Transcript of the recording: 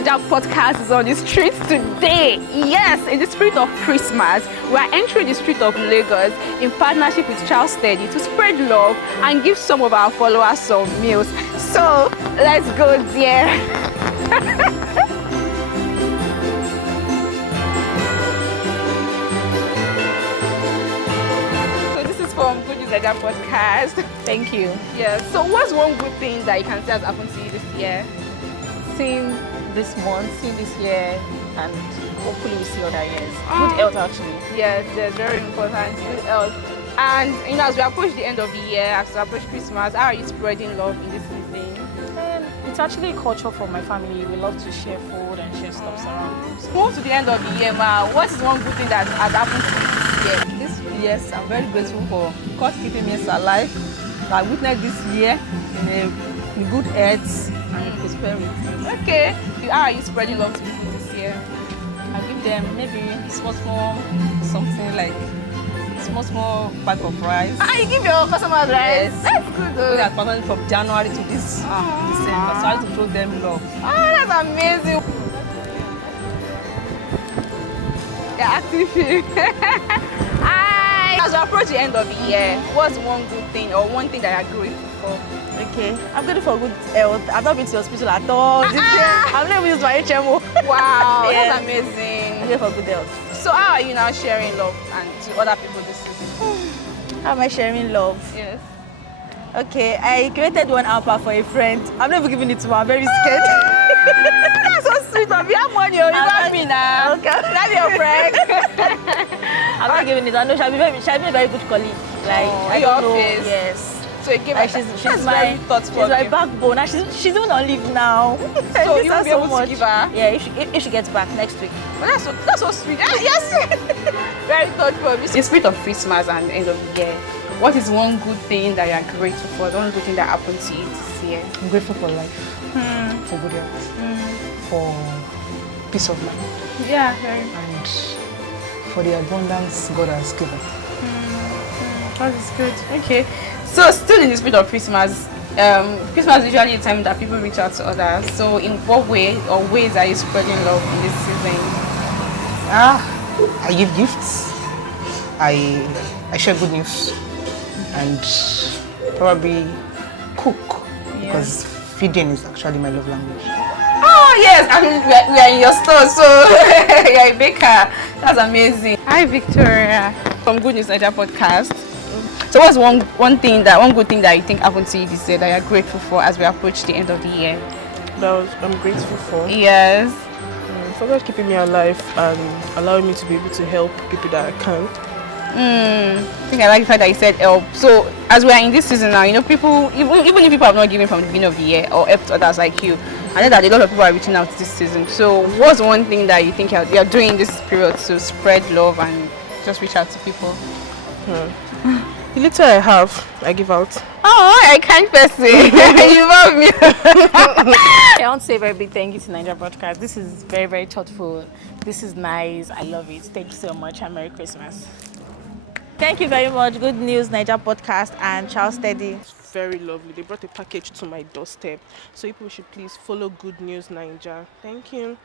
Naija Podcast is on the streets today. Yes, in the spirit of Christmas, we are entering the street of Lagos in partnership with Chow Steady to spread love and give some of our followers some meals. So, let's go there. So this is from Goodnews Naija Podcast. Thank you. Yeah. So what's one good thing that you can say has happened to you this year? Seeing this month, seeing this year, and hopefully we see other years. Good health, actually. Yes, that's very important. Good health. And as we approach the end of the year, as we approach Christmas, how are you spreading love in this season? It's actually a culture from my family. We love to share food and share stuff around. So move to the end of the year, ma. What is one good thing that has happened to you this year? Yes, I'm very grateful for God keeping me alive. I witnessed this year in good health and prosperity. Okay. How are you spreading love to people this year? I give them maybe small something like small bag of rice. You give your customers rice? Yes. That's good though. We are partnering from January to this December, so I have to show them love. Oh, that's amazing. Yeah, active. Hi. As we approach the end of the year, what's one good thing or one thing that you're grateful for? Okay, I'm grateful for good health. I've not been to the hospital at all this year. I've never used my HMO. Wow, Yes. That's amazing. I'm grateful for good health. So how are you now sharing love and to other people this season? How am I sharing love? Yes. Okay, I created one alpha for a friend. I'm never giving it to her. I'm very scared. That's so sweet of you. Have money, you got me now. Okay. That's your friend. I'm not giving it. I know she'll be a very good colleague. Like I in your don't know. office? Yes. So you give Like her she's my thoughtful. She's my of you. backbone. And she's even on leave now. So I you miss will her be so able to much. give her? Yeah, if she gets back next week. Well, that's so sweet. Yes. Very thoughtful of you. In the spirit of Christmas and the end of the year, what is one good thing that you are grateful for? One good thing that happened to you this year? I'm grateful for life, for good health, for peace of mind, Yeah, very. and for the abundance God has given. That is good. Okay. So still in the spirit of Christmas, Christmas is usually a time that people reach out to others. So in what way or ways are you spreading love in this season? I give gifts, I share good news, and probably cook, because feeding is actually my love language. Oh yes, I mean we are in your store, so you're a baker. That's amazing. Hi Victoria, from Goodnews Naija Podcast. So what's one good thing that you think happened to you this year that you're grateful for as we approach the end of the year? I'm grateful for. Yes. For God keeping me alive and allowing me to be able to help people that I can't. I think I like the fact that you said help. So as we are in this season now, people, even if people have not given from the beginning of the year or helped others like you, I know that a lot of people are reaching out this season. So what's one thing that you think you're doing this period to spread love and just reach out to people? The little I have, I give out. Oh, I can't person. You love me. I want to say a very big thank you to Naija Podcast. This is very, very thoughtful. This is nice. I love it. Thank you so much and Merry Christmas. Thank you very much. Goodnews Naija Podcast and Chow Steady. Very lovely. They brought a package to my doorstep. So people should please follow Good News Naija. Thank you.